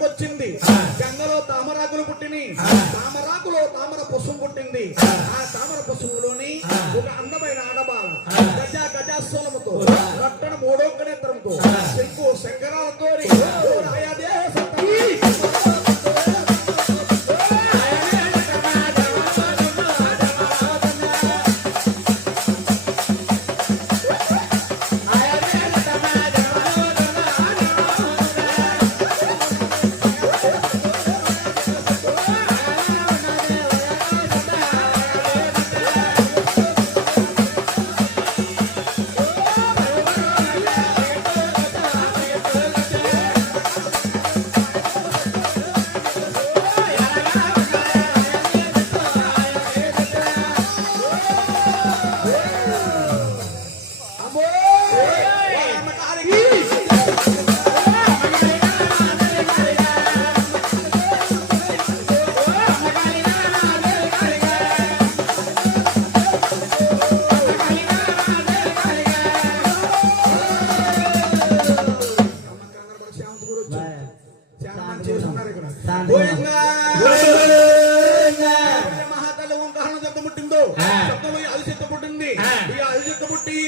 పుట్టుకొచ్చింది. గంగలో తామరాకులు పుట్టిని, తామరాకులో తామర పుష్పం పుట్టింది. ఆ తామర పుష్పంలోని ఒక అందమైన ఆడబాల గజాస్వలముతో రట్టన మూడో నేత్రంతో శంకు శంకరాలతో మహాతల్లి ఓంకారం శబ్దం పుట్టిందో శబ్దం అది చెత్త పుట్టింది. ఇక అది చెత్త పుట్టి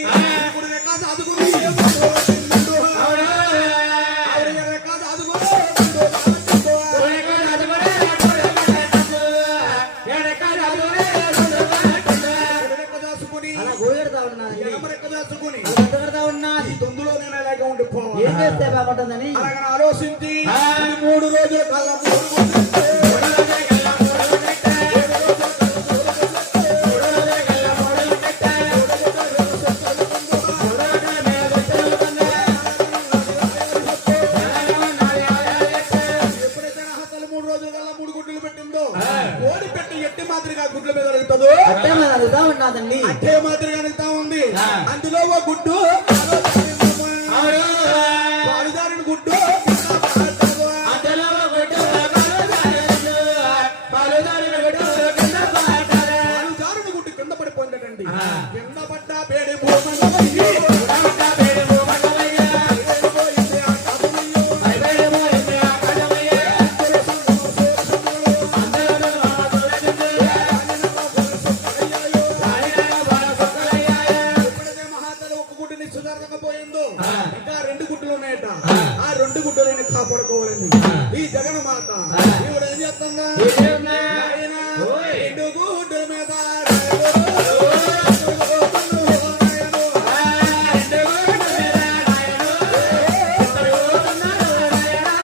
ఆలోచించి 3 రోజుల కాలం అట్టే మాదిరిగా వెళ్తా ఉంది. అందులో ఓ గుడ్డు పాలుదారిని గుడ్డు పాలుదారిని గుడ్డు కింద పడిపోయిందటండి. కింద పడ్డ పేడి ఇంకా 2 గుడ్డులు ఉన్నాయట. ఆ 2 గుడ్డలని కాపాడుకోవాలని ఈ జగన్మాత ఈవిడ ఏం చేస్తుందా